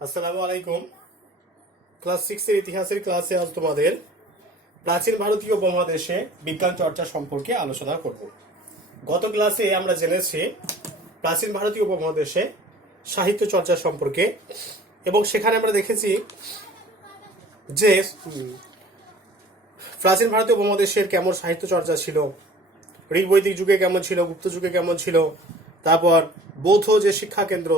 আসসালামু আলাইকুম। ক্লাস 6 এর ইতিহাসের ক্লাসে আজ তোমাদের প্রাচীন ভারতীয় উপমহাদেশে বিজ্ঞান চর্চা সম্পর্কে আলোচনা করব। গত ক্লাসে আমরা জেনেছি প্রাচীন ভারতীয় উপমহাদেশে সাহিত্য চর্চা সম্পর্কে, এবং সেখানে আমরা দেখেছি যে প্রাচীন ভারতীয় উপমহাদেশের কেমন সাহিত্য চর্চা ছিল, ঋগ বৈদিক যুগে কেমন ছিল, গুপ্ত যুগে কেমন ছিল, তারপর বৌদ্ধ যে শিক্ষা কেন্দ্র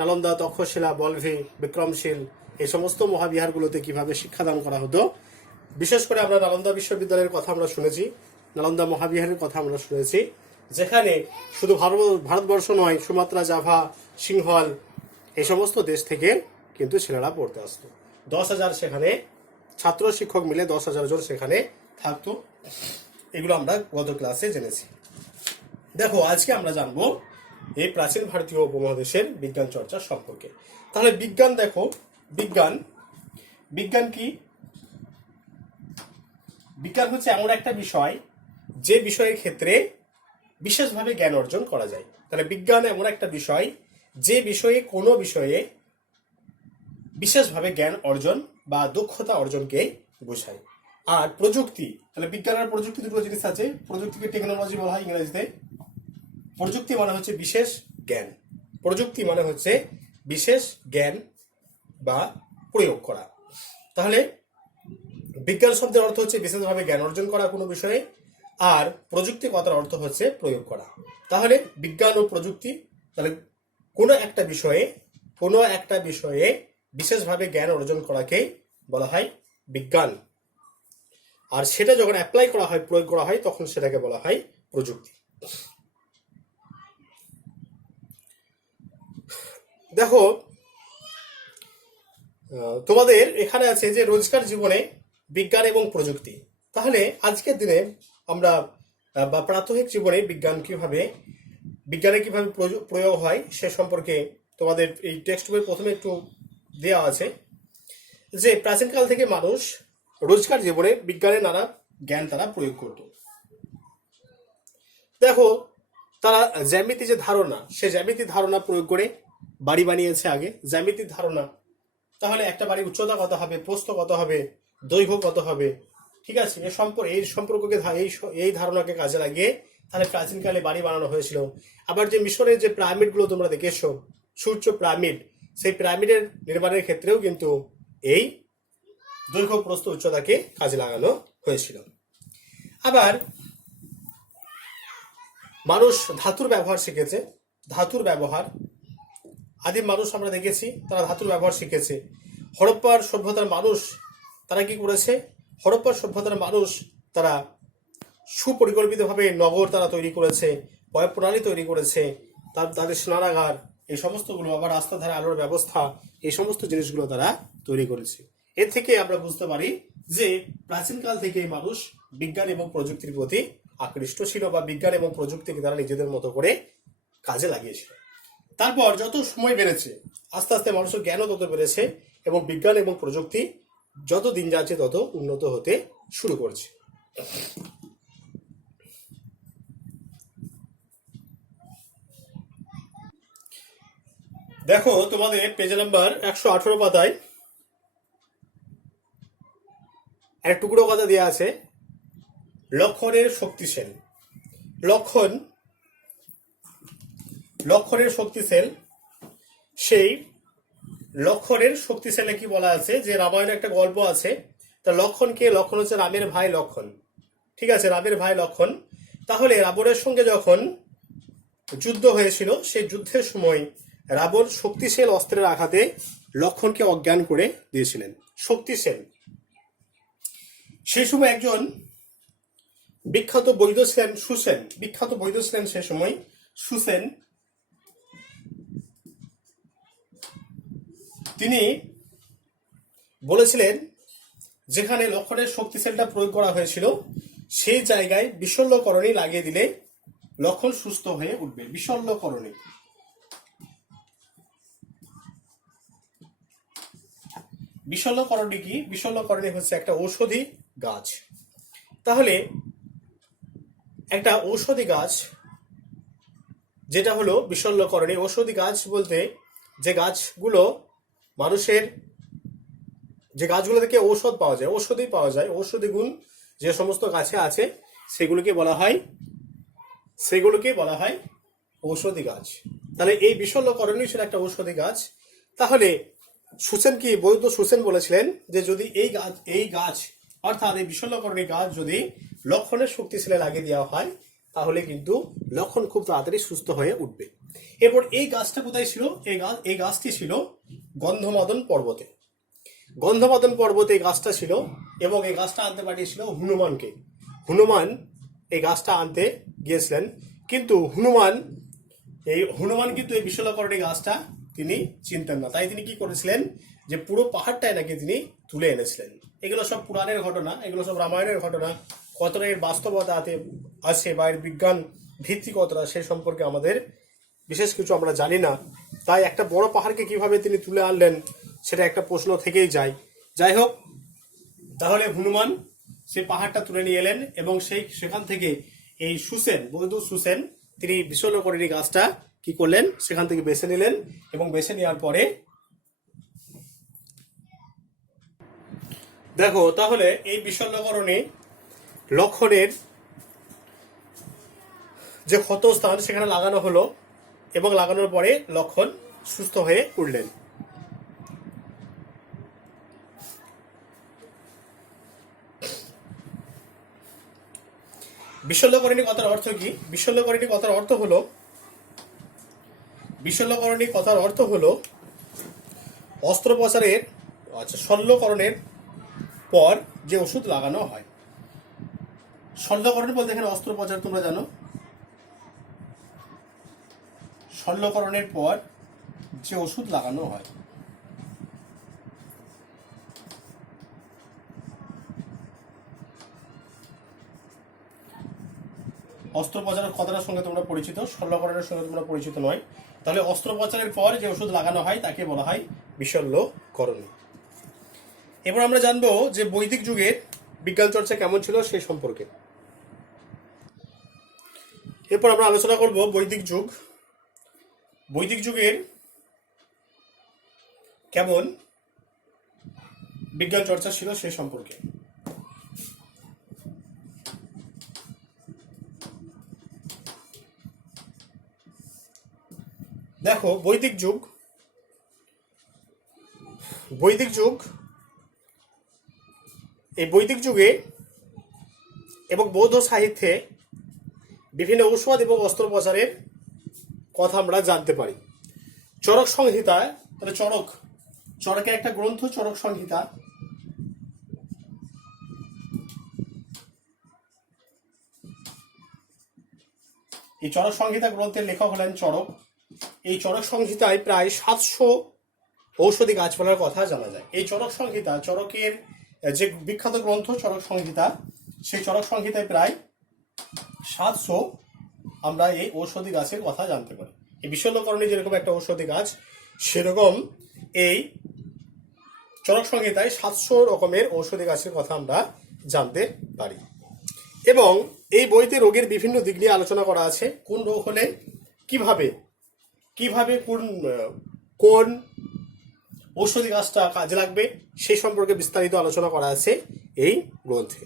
নালন্দা, তক্ষশিলা, বলভি, বিক্রমশীল এই সমস্ত মহাবিহারগুলোতে কিভাবে শিক্ষাদান করা হতো। বিশেষ করে আমরা নালন্দা বিশ্ববিদ্যালয়ের কথা আমরা শুনেছি, নালন্দা মহাবিহারের কথা আমরা শুনেছি, যেখানে শুধু ভারতবর্ষ নয়, সুমাত্রা, জাভা, সিংহল এই সমস্ত দেশ থেকে কিন্তু ছেলেরা পড়তে আসতো। 10,000 সেখানে ছাত্র শিক্ষক মিলে 10,000 জন সেখানে থাকতো। এগুলো আমরা গত ক্লাসে জেনেছি। দেখো, আজকে আমরা জানবো এই প্রাচীন ভারতীয় উপমহাদেশের বিজ্ঞান চর্চা সম্পর্কে। তাহলে বিজ্ঞান, দেখো বিজ্ঞান কি? বিজ্ঞান হচ্ছে এমন একটা বিষয় যে বিষয়ের ক্ষেত্রে বিশেষভাবে জ্ঞান অর্জন করা যায়। তাহলে বিজ্ঞান এমন একটা বিষয় যে বিষয়ে কোনো বিষয়ে বিশেষভাবে জ্ঞান অর্জন বা দক্ষতা অর্জনকে বোঝায়। আর প্রযুক্তি, তাহলে বিজ্ঞান আর প্রযুক্তি দুটো জিনিস আছে। প্রযুক্তিকে টেকনোলজি বলা হয় ইংরেজিতে। প্রযুক্তি মানে হচ্ছে বিশেষ জ্ঞান, প্রযুক্তি মানে হচ্ছে বিশেষ জ্ঞান বা প্রয়োগ করা। তাহলে বিজ্ঞান শব্দের অর্থ হচ্ছে বিশেষভাবে জ্ঞান অর্জন করা কোনো বিষয়ে, আর প্রযুক্তি কথার অর্থ হচ্ছে প্রয়োগ করা। তাহলে বিজ্ঞান ও প্রযুক্তি, তাহলে কোনো একটা বিষয়ে বিশেষভাবে জ্ঞান অর্জন করাকেই বলা হয় বিজ্ঞান। আর সেটা যখন অ্যাপ্লাই করা হয়, প্রয়োগ করা হয়, তখন সেটাকে বলা হয় প্রযুক্তি। দেখো, তোমাদের এখানে আছে যে রোজকার জীবনে বিজ্ঞান এবং প্রযুক্তি। তাহলে আজকের দিনে আমরা বা প্রাত্যহিক জীবনে বিজ্ঞানের কিভাবে প্রয়োগ হয় সে সম্পর্কে তোমাদের এই টেক্সট বই প্রথমে একটু দেওয়া আছে যে প্রাচীনকাল থেকে মানুষ রোজকার জীবনে বিজ্ঞানের নানা জ্ঞান তারা প্রয়োগ করত। দেখো, তারা জ্যামিতি যে ধারণা, সে জ্যামিতির ধারণা প্রয়োগ করে বাড়ি বানিয়েছে। আগে জ্যামিতির ধারণা, তাহলে একটা বাড়ির উচ্চতা কত হবে, প্রস্থ কত হবে, দৈর্ঘ্য কত হবে, ঠিক আছে, এই সম্পর্ককে এই ধারণাকে কাজে লাগিয়ে তাহলে প্রাচীনকালে বাড়ি বানানো হয়েছিল। আবার যে মিশরের যে পিরামিডগুলো তোমরা দেখেছো, সূর্য পিরামিড, সেই পিরামিডের নির্মাণের ক্ষেত্রেও কিন্তু এই দৈর্ঘ্য, প্রস্থ, উচ্চতাকে কাজে লাগানো হয়েছিল। আবার মানুষ ধাতুর ব্যবহার শিখেছে। ধাতুর ব্যবহার, আদিম মানুষ আমরা দেখেছি তারা ধাতুর ব্যবহার শিখেছে। হরপ্পার সভ্যতার মানুষ তারা কি করেছে? হরপ্পার সভ্যতার মানুষ তারা সুপরিকল্পিতভাবে নগর তারা তৈরি করেছে, পয় প্রণালী তৈরি করেছে, তাদের স্নানাগার এই সমস্তগুলো, আবার রাস্তার ধারে আলোর ব্যবস্থা, এই সমস্ত জিনিসগুলো তারা তৈরি করেছে। এর থেকে আমরা বুঝতে পারি যে প্রাচীনকাল থেকে মানুষ বিজ্ঞান এবং প্রযুক্তির প্রতি আকৃষ্ট ছিল, বা বিজ্ঞান এবং প্রযুক্তিকে তারা নিজেদের মতো করে কাজে লাগিয়েছিল। তারপর যত সময় বেড়েছে, আস্তে আস্তে মানুষের জ্ঞানও তত বেড়েছে, এবং বিজ্ঞান এবং প্রযুক্তি যত দিন যাচ্ছে তত উন্নত হতে শুরু করছে। দেখো, তোমাদের পেজ নাম্বার 118 পাতায় এক টুকরো কথা দেওয়া আছে, লক্ষণের শক্তিশীল। লক্ষণের শক্তিশীল, সেই লক্ষণের শক্তিশালী কি বলা আছে যে রামায়ণে একটা গল্প আছে। তা লক্ষণ কে? লক্ষণ হচ্ছে রামের ভাই লক্ষণ, ঠিক আছে, রামের ভাই লক্ষণ। তাহলে রাবণের সঙ্গে যখন যুদ্ধ হয়েছিল, সেই যুদ্ধের সময় রাবণ শক্তিশালী অস্ত্রের আঘাতে লক্ষণকে অজ্ঞান করে দিয়েছিলেন। শক্তিশালী, সেই সময় একজন বিখ্যাত বৈদ্য ছিলেন সুসেন, বিখ্যাত বৈদ্য ছিলেন সে সময় সুসেন। তিনি বলেছিলেন যেখানে লক্ষণের শক্তিশালীটা প্রয়োগ করা হয়েছিল সেই জায়গায় বিশল্যকরণী লাগিয়ে দিলে লক্ষণ সুস্থ হয়ে উঠবে। বিশল্যকরণী, বিশল্যকরণী কি? বিশল্যকরণী হচ্ছে একটা ঔষধি গাছ। তাহলে একটা ঔষধি গাছ যেটা হলো বিশল্যকরণী। ঔষধি গাছ বলতে যে গাছগুলো মানুষের যে গাছগুলো থেকে ঔষধ পাওয়া যায়, ঔষধি গুণ যে সমস্ত গাছে আছে সেগুলোকে বলা হয় ঔষধি গাছ। তাহলে এই বিশল্যকরণী ছিল একটা ঔষধি গাছ। তাহলে সুসেন কি বৈদ্য সুসেন বলেছিলেন যে যদি এই গাছ অর্থাৎ এই বিশল্যকরণী গাছ যদি লক্ষণের শক্তিশালী লাগিয়ে দেওয়া হয় তাহলে কিন্তু লক্ষণ খুব তাড়াতাড়ি সুস্থ হয়ে উঠবে। এরপর এই গাছটা কোথায় ছিল? এই গাছটি ছিল গন্ধমাদন পর্বতে। গন্ধমাদন পর্বতে এই গাছটা ছিল এবং এই গাছটা আনতে পাঠিয়েছিল হনুমানকে। হনুমান এই গাছটা আনতে গিয়েছিলেন, কিন্তু হনুমান কিন্তু এই বিশল্যকরণী গাছটা তিনি চিনতেন না। তাই তিনি কি করেছিলেন যে পুরো পাহাড়টাই নাকি তিনি তুলে এনেছিলেন। এগুলো সব পুরাণের ঘটনা, এগুলো সব রামায়ণের ঘটনা। কতটা এর বাস্তবতা আছে বা এর বিজ্ঞান ভিত্তি কতটা সে সম্পর্কে আমাদের বিশেষ কিছু আমরা জানি না। তাই একটা বড় পাহাড়কে কিভাবে তিনি তুলে আনলেন সেটা একটা প্রশ্ন থেকেই যায়। যাই হোক, তাহলে হনুমান সেই পাহাড়টা তুলে নিয়ে এলেন এবং সেখান থেকে এই বৈদ্য সুসেন তিনি বিশল্যকরণী গাছটা কি করলেন, সেখান থেকে বেছে নিলেন এবং বেছে নেওয়ার পরে দেখো তাহলে এই বিশল্যকরণী লক্ষণের যে ক্ষতস্থান সেখানে লাগানো হলো এবং লাগানোর পরে লক্ষণ সুস্থ হয়ে উঠলেন। বিশল্যকরণী কথার অর্থ কি? বিশল্যকরণী কথার অর্থ হলো অস্ত্রোপচারের শল্যকরণের পর যে ওষুধ লাগানো হয়। শল্যকরণ বলতে এখানে অস্ত্রোপচার তোমরা জানো। শল্যকরণের পর যে ওষুধ লাগানো হয়। অস্ত্রোপচারের কথাটার সঙ্গে তোমরা পরিচিত, শল্যকরণের সঙ্গে তোমরা পরিচিত নয়। তাহলে অস্ত্রোপচারের পর যে ওষুধ লাগানো হয় তাকে বলা হয় বিশল্যকরণী। এবার আমরা জানবো যে বৈদিক যুগের বিজ্ঞান চর্চা কেমন ছিল সেই সম্পর্কে। এরপর আমরা আলোচনা করব বৈদিক যুগের কেমন বিজ্ঞান চর্চা ছিল সেই সম্পর্কে। দেখো বৈদিক যুগ এই বৈদিক যুগে এবং বৌদ্ধ সাহিত্যে বিভিন্ন ঔষধ এবং অস্ত্রোপচারের কথা আমরা জানতে পারি। চরক সংহিতা, তাহলে চরকের একটা গ্রন্থ চরক সংহিতা। এই চরক সংহিতা গ্রন্থের লেখক হলেন চরক। এই চরক সংহিতায় প্রায় 700 ঔষধি গাছপালার কথা জানা যায়। এই চরকের যে বিখ্যাত গ্রন্থ চরক সংহিতা, সেই চরক সংহিতায় প্রায় 700 আমরা এই ঔষধি গাছের কথা জানতে পারি। এই বিশল্যকরণী যেরকম একটা ঔষধি গাছ, সেরকম এই চরক সংহিতায় 700 রকমের ঔষধি গাছের কথা আমরা জানতে পারি। এবং এই বইতে রোগের বিভিন্ন দিক নিয়ে আলোচনা করা আছে। কোন রোগ হলে কিভাবে কোন ঔষধি গাছটা কাজে লাগবে সেই সম্পর্কে বিস্তারিত আলোচনা করা আছে এই গ্রন্থে।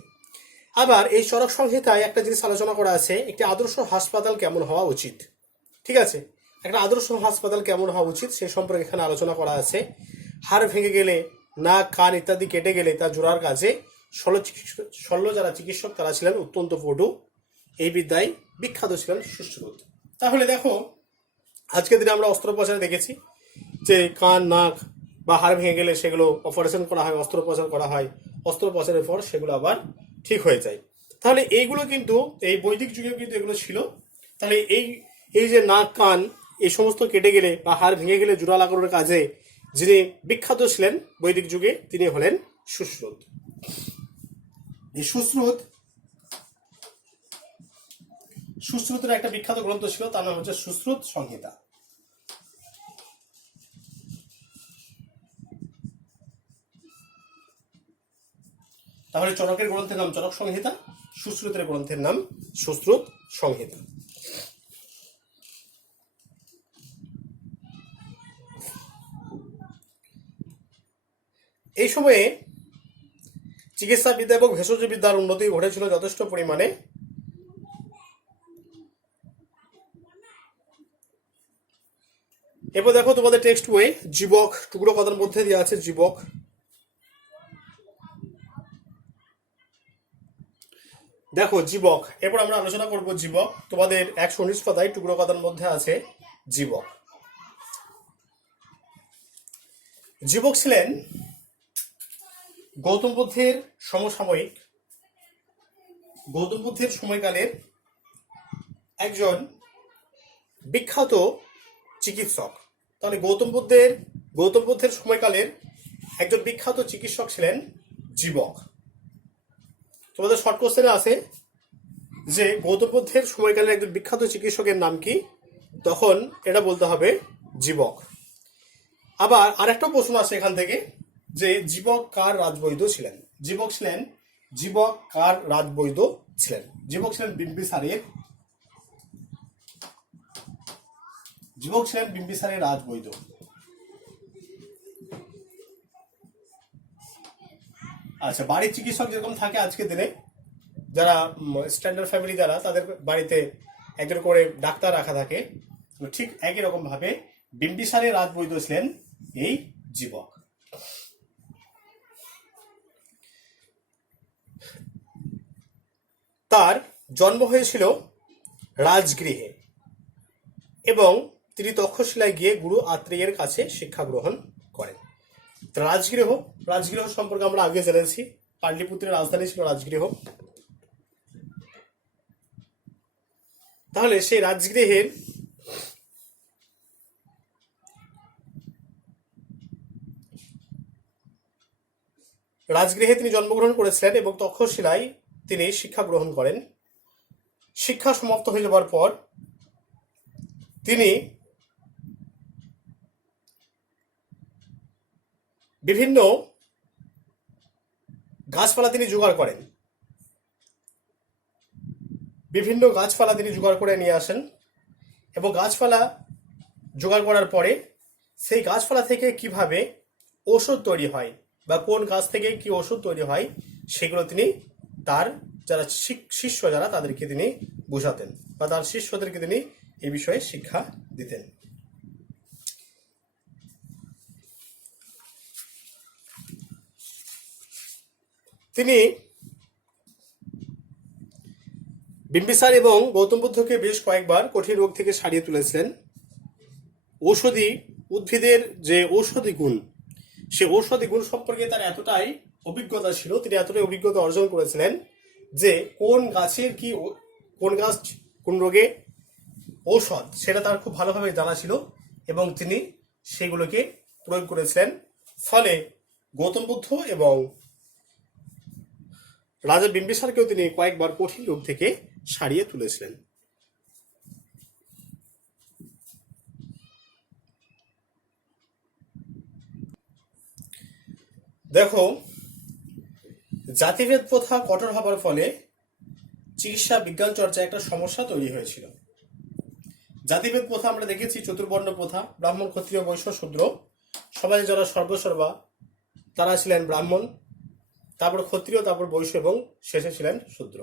আবার এই চরক সংহিতায় একটা জিনিস আলোচনা করা আছে, একটি আদর্শ হাসপাতাল কেমন হওয়া উচিত। ঠিক আছে, একটা আদর্শ হাসপাতাল কেমন হওয়া উচিত সে সম্পর্কে এখানে আলোচনা করা আছে। হাড় ভেঙে গেলে, নাক কান ইত্যাদি কেটে গেলে তা জোড়ার কাজে শল্য যারা চিকিৎসক তারা ছিলেন অত্যন্ত পটু। এই বিদ্যায় বিখ্যাত ছিলেন সুশ্রুত। তাহলে দেখো আজকের দিনে আমরা অস্ত্রোপচারে দেখেছি যে কান নাক বা হাড় ভেঙে গেলে সেগুলো অপারেশন করা হয়, অস্ত্রোপচার করা হয়, অস্ত্রোপচারের পর সেগুলো আবার ঠিক হয়ে যায়। তাহলে এইগুলো কিন্তু এই বৈদিক যুগেও কিন্তু এগুলো ছিল। তাহলে এই যে নাক কান এই সমস্ত কেটে গেলে বা হাড় ভেঙে গেলে জোড়া লাগানোর কাজে যিনি বিখ্যাত ছিলেন বৈদিক যুগে তিনি হলেন সুশ্রুত। এই সুশ্রুতের একটা বিখ্যাত গ্রন্থ ছিল, তার নাম হচ্ছে সুশ্রুত সংহিতা। তাহলে চরকের গ্রন্থের নাম চরক সংহিতা, সুশ্রুতের গ্রন্থের নাম সুশ্রুত সংহিতা। এই সময়ে চিকিৎসাবিদ্যা এবং ভেষজ বিদ্যার উন্নতি ঘটেছিল যথেষ্ট পরিমাণে। এরপর দেখো তোমাদের টেক্সট বইয়ে জীবক টুকরো কথার মধ্যে দেওয়া আছে জীবক। দেখো জীবক, এরপর আমরা আলোচনা করব জীবক। তোমাদের 119 পাতায় টুকরো কথার মধ্যে আছে জীবক। জীবক ছিলেন গৌতম বুদ্ধের সমসাময়িক, গৌতম বুদ্ধের সময়কালের একজন বিখ্যাত চিকিৎসক। তাহলে গৌতম বুদ্ধের সময়কালের একজন বিখ্যাত চিকিৎসক ছিলেন জীবক। তোমাদের শর্ট কোশ্চেনে আছে যে গৌতম বুদ্ধের সময়কালের একজন বিখ্যাত চিকিৎসকের নাম কি, তখন এটা বলতে হবে জীবক। আবার আরেকটা প্রশ্ন আছে এখান থেকে যে জীবক কার রাজবৈদ্য ছিলেন। জীবক কার রাজবৈদ্য ছিলেন? জীবক ছিলেন বিম্বিসারের রাজবৈদ্য। আচ্ছা, বাড়ির চিকিৎসক যেরকম থাকে আজকের দিনে, যারা স্ট্যান্ডার্ড ফ্যামিলি যারা, তাদের বাড়িতে একজন করে ডাক্তার রাখা থাকে, ঠিক একই রকম ভাবে বিম্বিসারের রাজবৈদ্য ছিলেন এই জীবক। তার জন্ম হয়েছিল রাজগৃহে এবং তিনি তক্ষশিলায় গিয়ে গুরু আত্রেয়ের কাছে শিক্ষা গ্রহণ করেন। রাজগৃহ সম্পর্কে আমরা আগে জেনেছি, পাটলিপুত্রের রাজধানী ছিল রাজগৃহ। তাহলে সেই রাজগৃহে তিনি জন্মগ্রহণ করেছিলেন এবং তক্ষশিলায় তিনি শিক্ষা গ্রহণ করেন। শিক্ষা সমাপ্ত হয়ে যাওয়ার পর তিনি বিভিন্ন গাছপালা তিনি জোগাড় করে নিয়ে আসেন এবং গাছপালা জোগাড় করার পরে সেই গাছপালা থেকে কিভাবে ওষুধ তৈরি হয় বা কোন গাছ থেকে কি ওষুধ তৈরি হয় সেগুলো তিনি তার যারা শিষ্য যারা তাদেরকে তিনি বোঝাতেন বা তার শিষ্যদেরকে তিনি এই বিষয়ে শিক্ষা দিতেন। তিনি বিম্বিসার এবং গৌতম বুদ্ধকে বেশ কয়েকবার কঠিন রোগ থেকে সারিয়ে তুলেছিলেন। উদ্ভিদের যে ঔষধি গুণ, সে ঔষধি গুণ সম্পর্কে তার এতটাই অভিজ্ঞতা ছিল, তিনি এতটাই অভিজ্ঞতা অর্জন করেছিলেন যে কোন গাছ কোন রোগে ঔষধ সেটা তার খুব ভালোভাবে জানা ছিল এবং তিনি সেগুলোকে প্রয়োগ করেছিলেন। ফলে গৌতম বুদ্ধ এবং রাজা বিম্বিসারকেও তিনি কয়েকবার কঠিন রোগ থেকে সারিয়ে তুলেছিলেন। দেখো, জাতিভেদ প্রথা কঠোর হবার ফলে চিকিৎসা বিজ্ঞান চর্চায় একটা সমস্যা তৈরি হয়েছিল। জাতিভেদ প্রথা আমরা দেখেছি, চতুর্বর্ণ প্রথা, ব্রাহ্মণ, ক্ষত্রিয়, বৈশ্য, শূদ্র, সমাজে যারা সর্বসর্বা তারা ছিলেন ব্রাহ্মণ, তারপর ক্ষত্রিয়, তারপর বৈশ্য এবং শেষে ছিলেন শূদ্র।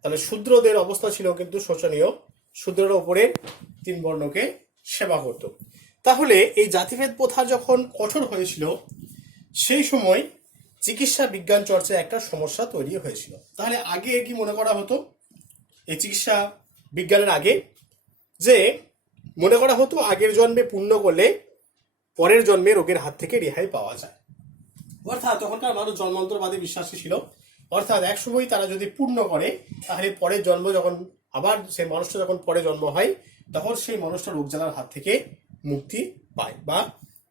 তাহলে শূদ্রদের অবস্থা ছিল কিন্তু শোচনীয়, শূদ্রের ওপরে 3 বর্ণকে সেবা করত। তাহলে এই জাতিভেদ প্রথা যখন কঠোর হয়েছিল সেই সময় চিকিৎসা বিজ্ঞান চর্চায় একটা সমস্যা তৈরি হয়েছিল। তাহলে আগে কি মনে করা হতো, এই চিকিৎসা বিজ্ঞানের আগে যে মনে করা হতো আগের জন্মে পুণ্য করলে পরের জন্মে রোগের হাত থেকে রেহাই পাওয়া যায়। অর্থাৎ তখনকার মানুষ জন্মান্তরবাদী বিশ্বাসী ছিল, অর্থাৎ একসময় তারা যদি পুণ্য করে তাহলে পরের জন্ম যখন আবার সেই মানুষটা যখন পরে জন্ম হয় তখন সেই মানুষটা রোগ জ্বালার হাত থেকে মুক্তি পায় বা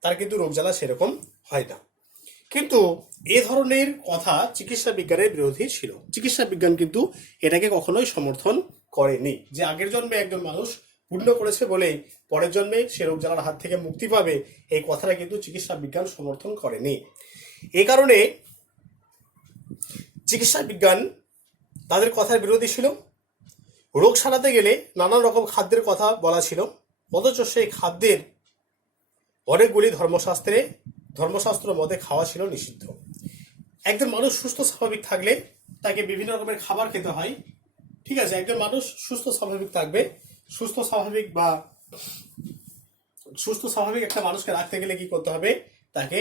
তার কিন্তু রোগ জ্বালা সেরকম হয় না। কিন্তু এ ধরনের কথা চিকিৎসা বিজ্ঞানের বিরোধী ছিল। চিকিৎসা বিজ্ঞান কিন্তু এটাকে কখনোই সমর্থন করেনি যে আগের জন্মে একজন মানুষ পুণ্য করেছে বলে পরের জন্মে সে রোগ জ্বালার হাত থেকে মুক্তি পাবে, এই কথাটা কিন্তু চিকিৎসা বিজ্ঞান সমর্থন করেনি। এই কারণে চিকিৎসা বিজ্ঞান তাদের কথার বিরোধী ছিল। রোগ সারাতে গেলে নানান রকম খাদ্যের কথা বলা ছিল, অথচ সেই খাদ্যের অনেকগুলি ধর্মশাস্ত্র মতে খাওয়া ছিল নিষিদ্ধ। একজন মানুষ সুস্থ স্বাভাবিক থাকলে তাকে বিভিন্ন রকমের খাবার খেতে হয়। ঠিক আছে, একজন মানুষ সুস্থ স্বাভাবিক থাকবে, সুস্থ স্বাভাবিক একটা মানুষকে রাখতে গেলে কি করতে হবে, তাকে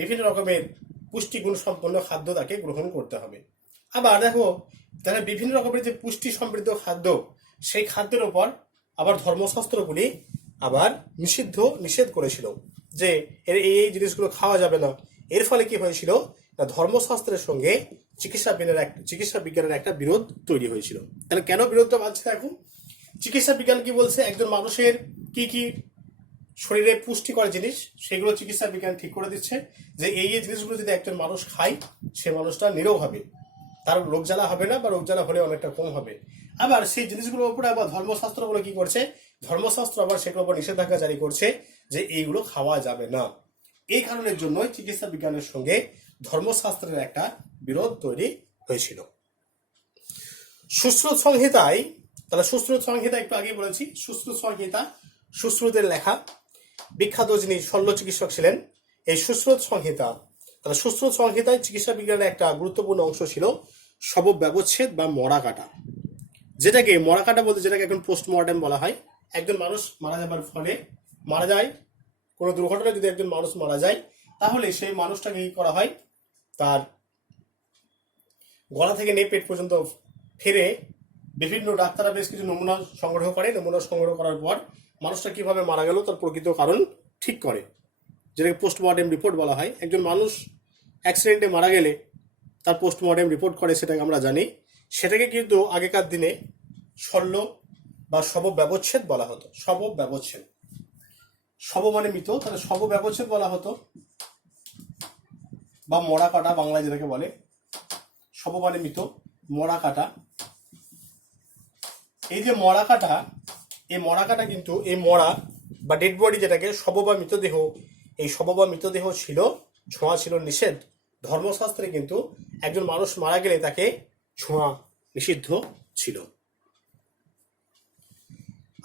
বিভিন্ন রকমের পুষ্টিগুণ সম্পন্ন খাদ্য তাকে গ্রহণ করতে হবে। আবার দেখো, তাহলে বিভিন্ন রকমের যে পুষ্টি সমৃদ্ধ খাদ্য, সেই খাদ্যের ওপর আবার ধর্মশাস্ত্রগুলি আবার নিষেধ করেছিল যে এই জিনিসগুলো খাওয়া যাবে না। এর ফলে কি হয়েছিল না, ধর্মশাস্ত্রের সঙ্গে চিকিৎসা বিজ্ঞানের একটা বিরোধ তৈরি হয়েছিল। তাহলে কেন বিরোধটা বাড়ছে? এখন চিকিৎসা বিজ্ঞান কি বলছে, একজন মানুষের কি কি শরীরে পুষ্টিকর জিনিস সেগুলো চিকিৎসা বিজ্ঞান ঠিক করে দিচ্ছে যে এই জিনিসগুলো যদি একজন মানুষ খায়, সে মানুষটা নিরোগ হবে, তার রোগ জ্বালা হবে না, বা রোগ জ্বালা হলে অনেকটা কম হবে। আবার সেই জিনিসগুলোর উপরে আবার ধর্মশাস্ত্রগুলো কি করছে, ধর্মশাস্ত্র আবার সেগুলোর উপর নিষেধাজ্ঞা জারি করছে যে এইগুলো খাওয়া যাবে না। এই কারণের জন্যই চিকিৎসা বিজ্ঞানের সঙ্গে ধর্মশাস্ত্রের একটা বিরোধ তৈরি হয়েছিল। সুশ্রুত সংহিতায়, তাহলে সুশ্রুত সংহিতা একটু আগে বলেছি, সুশ্রুত সংহিতা সুশ্রুতের লেখা, বিখ্যাত যিনি শল্য চিকিৎসক ছিলেন, এই সুশ্রুত সংহিতা, তাহলে সুশ্রুত সংহিতায় চিকিৎসা বিজ্ঞানের একটা গুরুত্বপূর্ণ অংশ ছিল শব ব্যবচ্ছেদ বা মরা কাটা। যেটাকে মরা কাটা বলতে যেটাকে এখন পোস্টমর্টেম বলা হয়। একজন মানুষ মারা যাবার ফলে, মারা যায় কোনো দুর্ঘটনায় যদি একজন মানুষ মারা যায়, তাহলে সেই মানুষটাকে কি করা হয়, তার গলা থেকে নিয়ে পেট পর্যন্ত ফেরে বিভিন্ন ডাক্তাররা বেশ কিছু নমুনা সংগ্রহ করে। নমুনা সংগ্রহ করার পর মানুষটা কিভাবে মারা গেল তার প্রকৃত কারণ ঠিক করে, যেটাকে পোস্টমর্টেম রিপোর্ট বলা হয়। একজন মানুষ অ্যাক্সিডেন্টে মারা গেলে তার পোস্টমর্টেম রিপোর্ট করে, সেটাকে আমরা জানি। সেটাকে কিন্তু আগেকার দিনে শল্য বা শব ব্যবচ্ছেদ বলা হতো। শব ব্যবচ্ছেদ, শব মানে মৃত, তাহলে শব ব্যবচ্ছেদ বলা হতো, বা মরা কাটা বাংলায় যেটাকে বলে। শব মানে মৃত, মরা কাটা। এই যে মরা কাটা, এই মরা কাটা কিন্তু এই মরা বা ডেড বডি যেটাকে শব বা মৃতদেহ, এই শব বা মৃতদেহ ছিল, ছোঁয়া ছিল নিষেধ। ধর্মশাস্ত্রে কিন্তু একজন মানুষ মারা গেলে তাকে ছোঁয়া নিষিদ্ধ ছিল।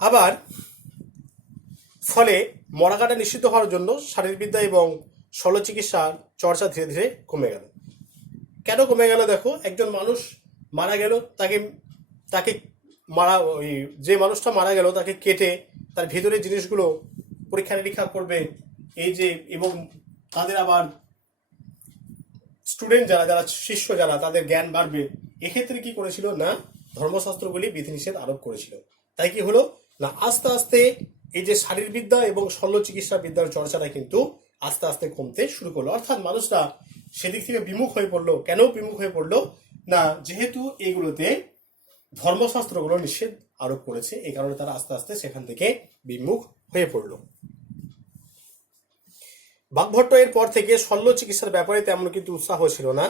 আবার ফলে মরা কাটা নিষিদ্ধ হওয়ার জন্য শারীরবিদ্যা এবং শল্য চিকিৎসার চর্চা ধীরে ধীরে কমে গেল। কেন কমে গেল? দেখো, একজন মানুষ মারা গেল, তাকে ওই যে মানুষটা মারা গেল তাকে কেটে তার ভেতরের জিনিসগুলো পরীক্ষা নিরীক্ষা করবে, এই যে, এবং তাদের আবার স্টুডেন্ট যারা শিষ্য যারা, তাদের জ্ঞান বাড়বে। এক্ষেত্রে কি করেছিল না, ধর্মশাস্ত্রগুলি বিধিনিষেধ আরোপ করেছিল। তাই কি হলো না, আস্তে আস্তে এই যে শারীরবিদ্যা এবং শল্য চিকিৎসা বিদ্যার চর্চাটা কিন্তু আস্তে আস্তে কমতে শুরু করলো। অর্থাৎ মানুষরা সেদিক থেকে বিমুখ হয়ে পড়লো। কেন বিমুখ হয়ে পড়লো না, যেহেতু এগুলোতে ধর্মশাস্ত্রগুলো নিষেধ আরোপ করেছে, এই কারণে তারা আস্তে আস্তে সেখান থেকে বিমুখ হয়ে পড়ল। বাগভট্ট এর পর থেকে শল্য চিকিৎসার ব্যাপারে তেমন কিন্তু উৎসাহ ছিল না।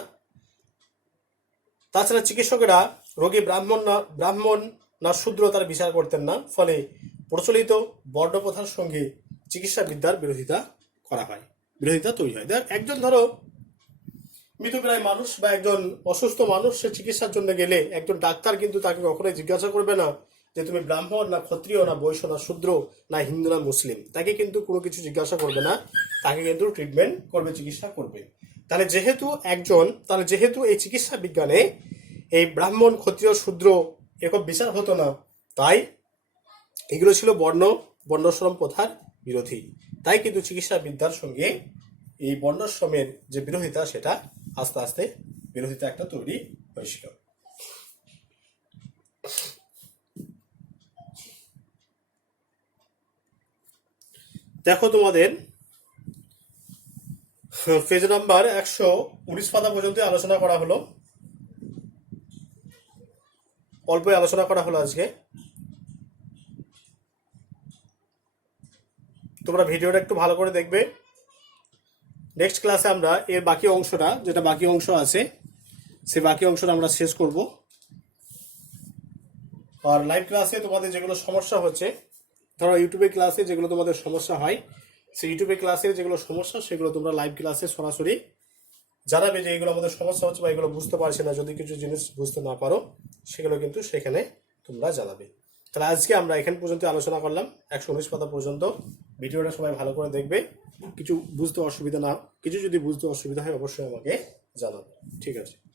তাছাড়া চিকিৎসকেরা রোগী ব্রাহ্মণ না শূদ্র তার বিচার করতেন না। ফলে প্রচলিত বর্ণপ্রথার সঙ্গে চিকিৎসা বিদ্যার বিরোধিতা তৈরি হয়। একজন ধরো মৃতপ্রায় মানুষ বা একজন অসুস্থ মানুষ, সে চিকিৎসার জন্য গেলে একজন ডাক্তার কিন্তু তাকে কখনোই জিজ্ঞাসা করবে না যে তুমি ব্রাহ্মণ না ক্ষত্রিয় না বৈশ্য না শূদ্র না হিন্দু না মুসলিম। তাকে কিন্তু কোনো কিছু জিজ্ঞাসা করবে না, তাকে কিন্তু ট্রিটমেন্ট করবে, চিকিৎসা করবে। তাহলে যেহেতু এই চিকিৎসা বিজ্ঞানে এই ব্রাহ্মণ ক্ষত্রিয় শূদ্র এরকম বিচার হতো না, তাই এগুলো ছিল বর্ণাশ্রম প্রথার বিরোধী। তাই কিন্তু চিকিৎসা বিদ্যার সঙ্গে এই বর্ণাশ্রমের যে বিরোধিতা, সেটা আস্তে আস্তে বিরোধিতা একটা তৈরি হয়েছিল। দেখো, তোমাদের পেজ নাম্বার 119 পাতা পর্যন্ত আলোচনা করা হলো, অল্পই আলোচনা করা হলো আজকে। তোমরা ভিডিওটা একটু ভালো করে দেখবে। নেক্সট ক্লাসে আমরা এর বাকি অংশটা, যেটা বাকি অংশ আছে, সেই বাকি অংশটা আমরা শেষ করব। আর লাইভ ক্লাসে তোমাদের যেগুলো সমস্যা হচ্ছে, ধরো ইউটিউবে ক্লাসে যেগুলো তোমাদের সমস্যা হয়, সেই ইউটিউবে ক্লাসে যেগুলো সমস্যা, সেগুলো তোমরা লাইভ ক্লাসে সরাসরি জানাবে যে এগুলো আমাদের সমস্যা হচ্ছে বা এগুলো বুঝতে পারছি না। যদি কিছু জিনিস বুঝতে না পারো, সেগুলো কিন্তু সেখানে তোমরা জানাবে। তাহলে আজকে আমরা এখান পর্যন্ত আলোচনা করলাম, 119 পাতা পর্যন্ত। ভিডিওটা সবাই ভালো করে দেখবে। কিছু যদি বুঝতে অসুবিধা হয় অবশ্যই আমাকে জানাবে। ঠিক আছে।